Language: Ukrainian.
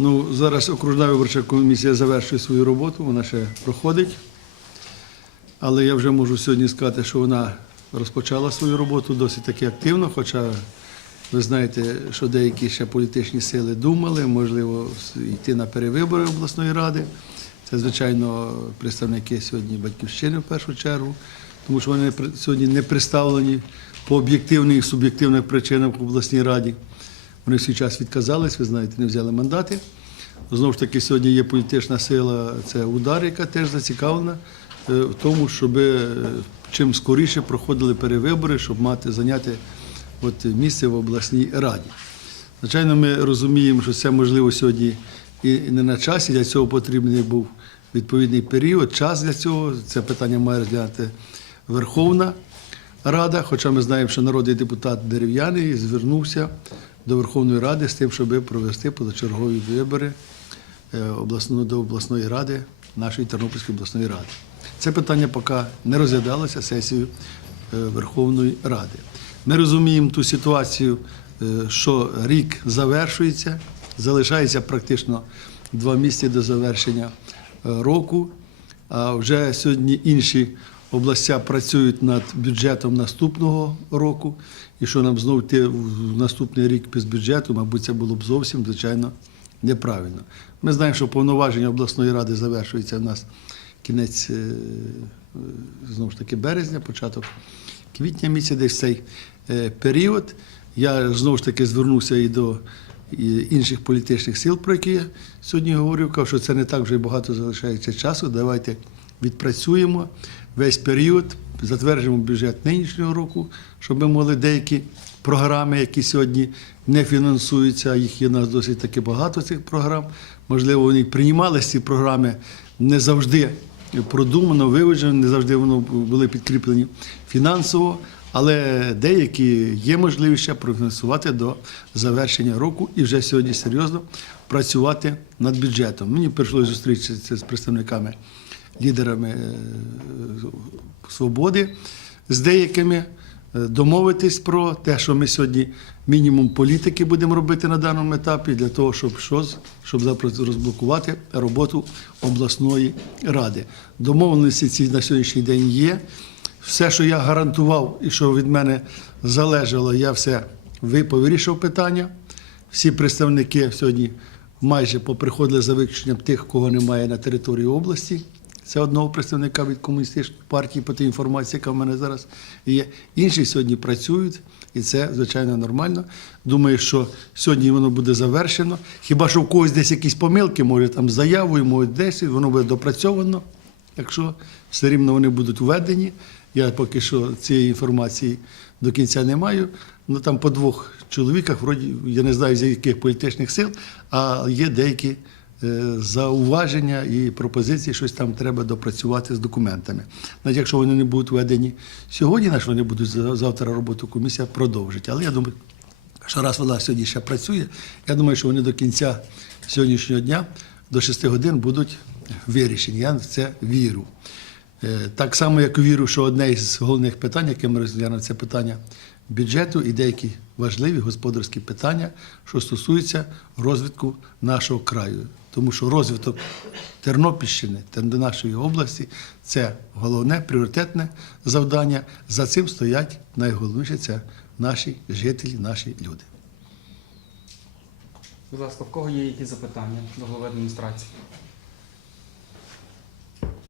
Ну, зараз окружна виборча комісія завершує свою роботу, вона ще проходить. Але я вже можу сьогодні сказати, що вона розпочала свою роботу досить таки активно, хоча ви знаєте, що деякі ще політичні сили думали, можливо, йти на перевибори обласної ради. Це, звичайно, представники сьогодні батьківщини в першу чергу, тому що вони сьогодні не представлені по об'єктивних і суб'єктивних причинам в обласній раді. Вони всі час відказались, ви знаєте, не взяли мандати. Знову ж таки, сьогодні є політична сила, це удар, яка теж зацікавлена е, в тому, щоб е, чим скоріше проходили перевибори, щоб мати зайняти от місце в обласній раді. Звичайно, ми розуміємо, що це можливо сьогодні і не на часі. Для цього потрібний був відповідний період, час для цього. Це питання має розглянути Верховна Рада. Хоча ми знаємо, що народний депутат Дерев'яний звернувся до Верховної Ради з тим, щоб провести позачергові вибори е, до обласної ради, нашої Тернопільської обласної ради. Це питання поки не розглядалося сесією е, Верховної Ради. Ми розуміємо ту ситуацію, е, що рік завершується, залишається практично два місяці до завершення року. А вже сьогодні інші областя працюють над бюджетом наступного року. І що нам знову йти в наступний рік без бюджету, мабуть, це було б зовсім, звичайно, неправильно. Ми знаємо, що повноваження обласної ради завершується в нас кінець, е, е, знову ж таки, березня, початок квітня місяця, десь цей е, період. Я знову ж таки звернувся і до інших політичних сил, про які я сьогодні кажу, що це не так вже багато залишається часу. Давайте відпрацюємо весь період, затверджуємо бюджет нинішнього року, щоб ми могли деякі програми, які сьогодні не фінансуються, їх є у нас досить таки багато цих програм. Можливо, вони приймалися ці програми не завжди продумано, виважено, не завжди воно були підкріплені фінансово. Але деякі є можливість ще профінансувати до завершення року і вже сьогодні серйозно працювати над бюджетом. Мені прийшлося зустрітися з представниками, лідерами е, свободи, з деякими е, домовитись про те, що ми сьогодні мінімум політики будемо робити на даному етапі, для того, щоб що щоб запро- розблокувати роботу обласної ради. Домовленості ці на сьогоднішній день є. Все, що я гарантував і що від мене залежало, я все ви- повирішив питання. Всі представники сьогодні майже поприходили за виключенням тих, кого немає на території області. Це одного представника від комуністичної партії, по тій інформації, яка в мене зараз є. Інші сьогодні працюють, і це звичайно нормально. Думаю, що сьогодні воно буде завершено. Хіба що в когось десь якісь помилки, може там з заявою, може десь, воно буде допрацьовано. Якщо все рівно вони будуть введені, я поки що цієї інформації до кінця не маю. Ну там по двох чоловіках, вроді, я не знаю з яких політичних сил, а є деякі зауваження і пропозиції, щось там треба допрацювати з документами. Навіть якщо вони не будуть введені сьогодні, на що вони будуть за- завтра роботу комісія продовжить. Але я думаю, що раз вона сьогодні ще працює, я думаю, що вони до кінця сьогоднішнього дня, до 6 годин, будуть вирішені. Я в це вірю. Е, Так само, як вірю, що одне із головних питань, яке ми розглянемо, це питання бюджету і деякі важливі господарські питання, що стосуються розвитку нашого краю. Тому що розвиток Тернопільщини та нашої області це головне пріоритетне завдання. За цим стоять найголовніше це наші жителі, наші люди. Будь ласка, в кого є якісь запитання до голови адміністрації?